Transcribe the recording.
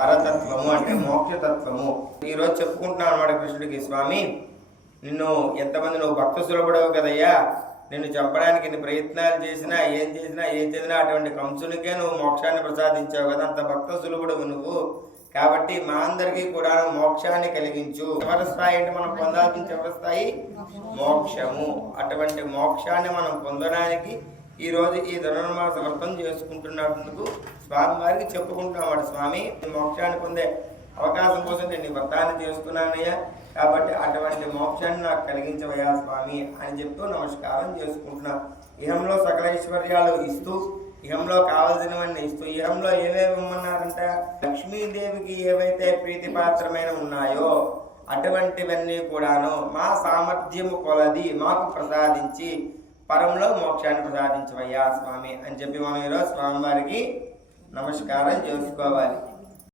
పరతత్వము అంటే మోక్షతత్వము. ఈరోజు చెప్పుకుంటున్నాం అన్నమాట కృష్ణుడికి, స్వామి నిన్ను ఎంతమంది నువ్వు భక్త సులభుడవు కదయ్యా, నిన్ను చంపడానికి ఎన్ని ప్రయత్నాలు చేసినా ఏం చేసినా అటువంటి కంసునికే నువ్వు మోక్షాన్ని ప్రసాదించావు కదా, అంత భక్త సులభుడవు నువ్వు. కాబట్టి మా అందరికీ కూడా మోక్షాన్ని కలిగించు. చివరి స్థాయి అంటే మనం పొందాల్సిన చివరి స్థాయి మోక్షము. అటువంటి మోక్షాన్ని మనం పొందడానికి ఈరోజు ఈ ధనుర్మాస వ్రతం చేసుకుంటున్నందుకు స్వామివారికి చెప్పుకుంటున్నాడు, స్వామి మోక్షాన్ని పొందే అవకాశం కోసం నేను ఈ వ్రతాన్ని చేస్తున్నానయ్యా, కాబట్టి అటువంటి మోక్షాన్ని నాకు కలిగించవయ్యా స్వామి అని చెప్తూ నమస్కారం చేసుకుంటున్నా. ఇహంలో సకల ఐశ్వర్యాలు ఇస్తూ, ఇహంలో కావలసినవన్నీ ఇస్తూ, ఇహంలో ఏవేవి ఇమ్మన్నారంట, లక్ష్మీదేవికి ఏవైతే ప్రీతిపాత్రమైన ఉన్నాయో అటువంటివన్నీ కూడాను మా సామర్థ్యము కొలది మాకు ప్రసాదించి పరంలో మోక్షాన్ని ప్రసాదించవయ్యా స్వామి అని చెప్పి మనం ఈరోజు స్వామివారికి నమస్కారం చేసుకోవాలి.